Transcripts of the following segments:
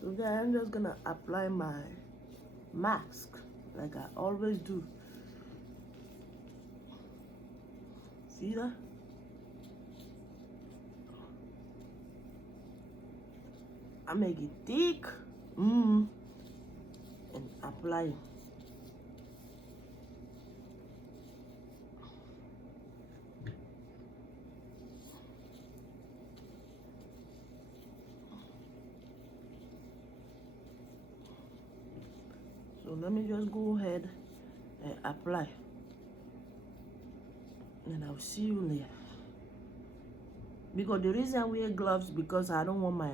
So guys, I'm just gonna apply my mask like I always do. See that? I make it thick, and apply it. So let me just go ahead and apply, and I'll see you later. Because the reason I wear gloves because I don't want my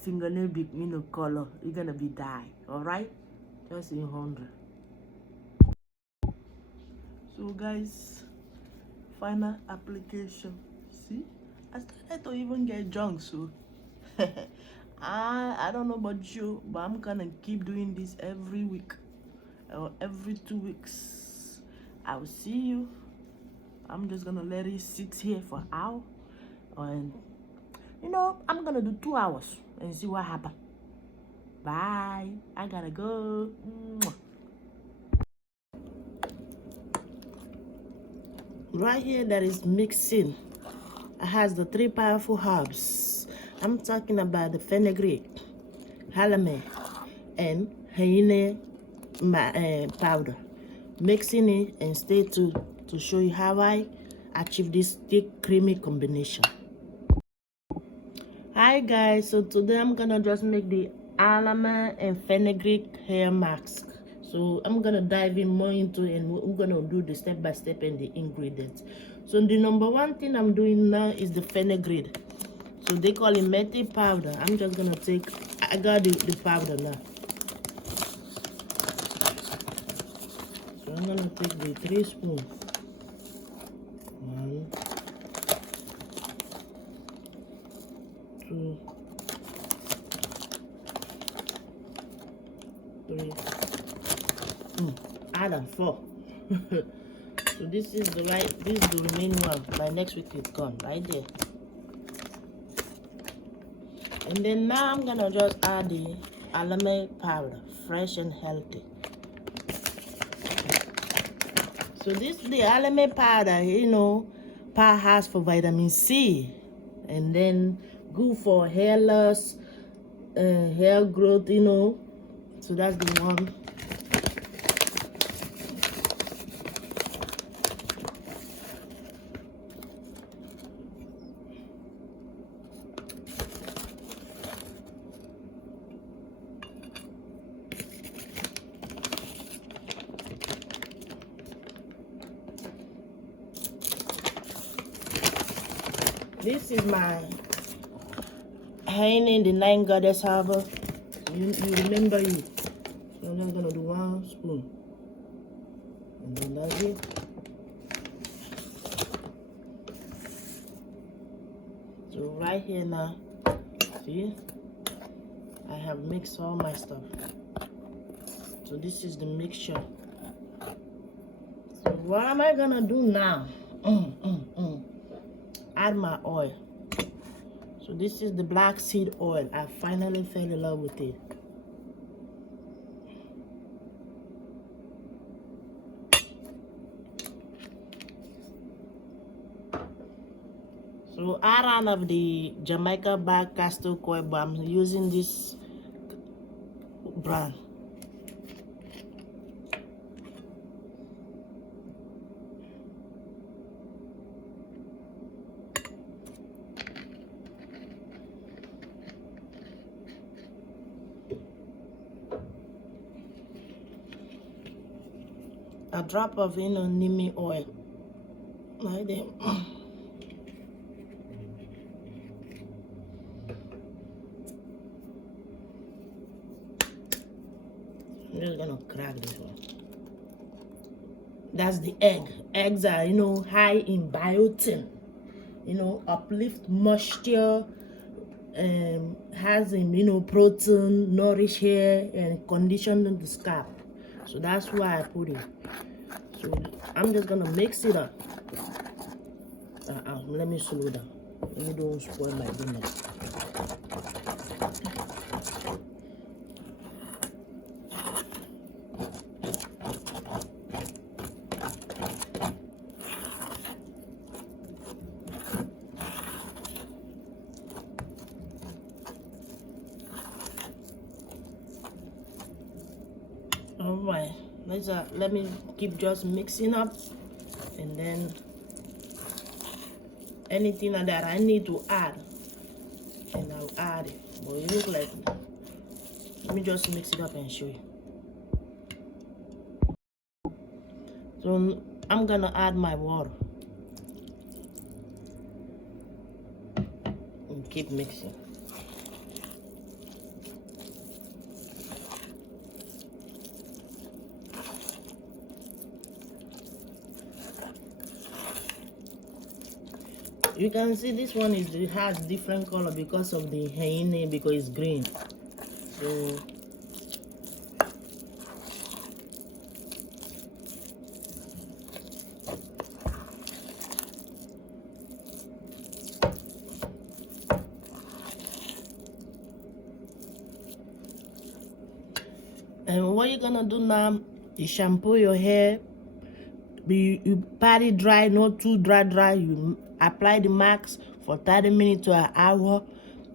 fingernail be color. It's gonna be dye. All right, just in 100. So guys, final application. See, I started to even get junk. So I don't know about you, but I'm gonna keep doing this every week or every 2 weeks. I will see you. I'm just gonna let it sit here for an hour, and I'm gonna do 2 hours and see what happens. Bye. I gotta go. Right here, that is mixing. It has the 3 powerful herbs. I'm talking about the fenugreek, halame, and henna powder. Mixing it and stay tuned to show you how I achieve this thick, creamy combination. Hi guys, so today I'm gonna just make the Amla and Fenugreek Hair Mask. So I'm gonna dive in more into it, and we're gonna do the step by step and the ingredients. So the number one thing I'm doing now is the fenugreek. So they call it methi powder. I'm just gonna take, I got the powder now. So I'm gonna take the 3 spoons. 1, 2, 3. Add on 4. So this is the remaining one. By next week it's gone right there. And then now I'm gonna just add the almond powder, fresh and healthy. So this the almond powder, power has for vitamin C, and then good for hair loss, hair growth, So that's the one. This is my Henna, the 9 goddess harbor. You remember it. So I'm just gonna do 1 spoon. And then that's it. So right here now, see, I have mixed all my stuff. So this is the mixture. So what am I gonna do now? Add my oil. So this is the black seed oil. I finally fell in love with it. So I ran of the Jamaica Black castor oil, but I'm using this brand. A drop of neem oil right there. I'm just gonna crack this one. That's the egg. Eggs are high in biotin, uplift moisture, has protein, nourish hair, and condition the scalp. So that's why I put it. So I'm just gonna mix it up. Let me slow down. Let me don't spoil my dinner. let me keep just mixing up, and then anything that I need to add, and I'll add it. But it look like, let me just mix it up and show you. So I'm gonna add my water and keep mixing. You can see this one it has different color because of the henna, because it's green. So and what you're gonna do now is shampoo your hair. You pat it dry, not too dry. You apply the mask for 30 minutes to an hour,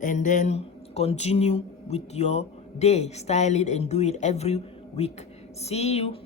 and then continue with your day. Style it and do it every week. See you.